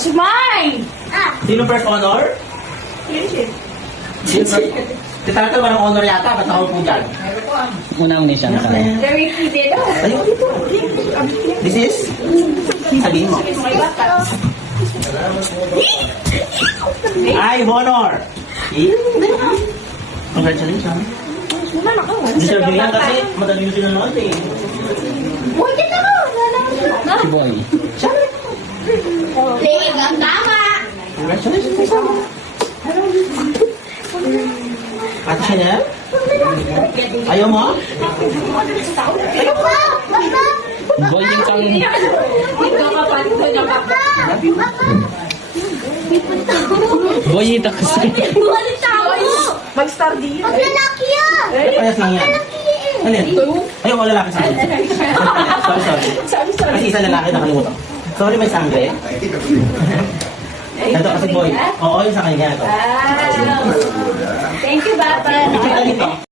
It's mine! Sino first honor? Friendship. Sino first? Si Turtle walang honor yata, ba't ako po dyan? Unang ni siya sa Very pretty daw. Ayun dito. This is? Sabihin mo. My bata. Ay, honor! Congratulations. Naman ako. Deserve nyo yan kasi madali nyo sinunod eh. Uy, kita mo! si Boy. Playing ang tama! Congratulations sa isama. Ate Chanel? Ayaw mo? Ayaw ko! Basta! Boy yung kang... Magkakapalit ko na baka. Boy yung takas. Buhalit tao! Mag-star din. Maglalaki yan! Payas lang yan. Ano yan? Ayaw ko lalaki sa akin. Sorry. Kasi isa lalaki nakalimutan. Sorry, may sangre. Ito kasi boy. Oo, yung sa kanya ito. Thank you, Baba. Ito dito.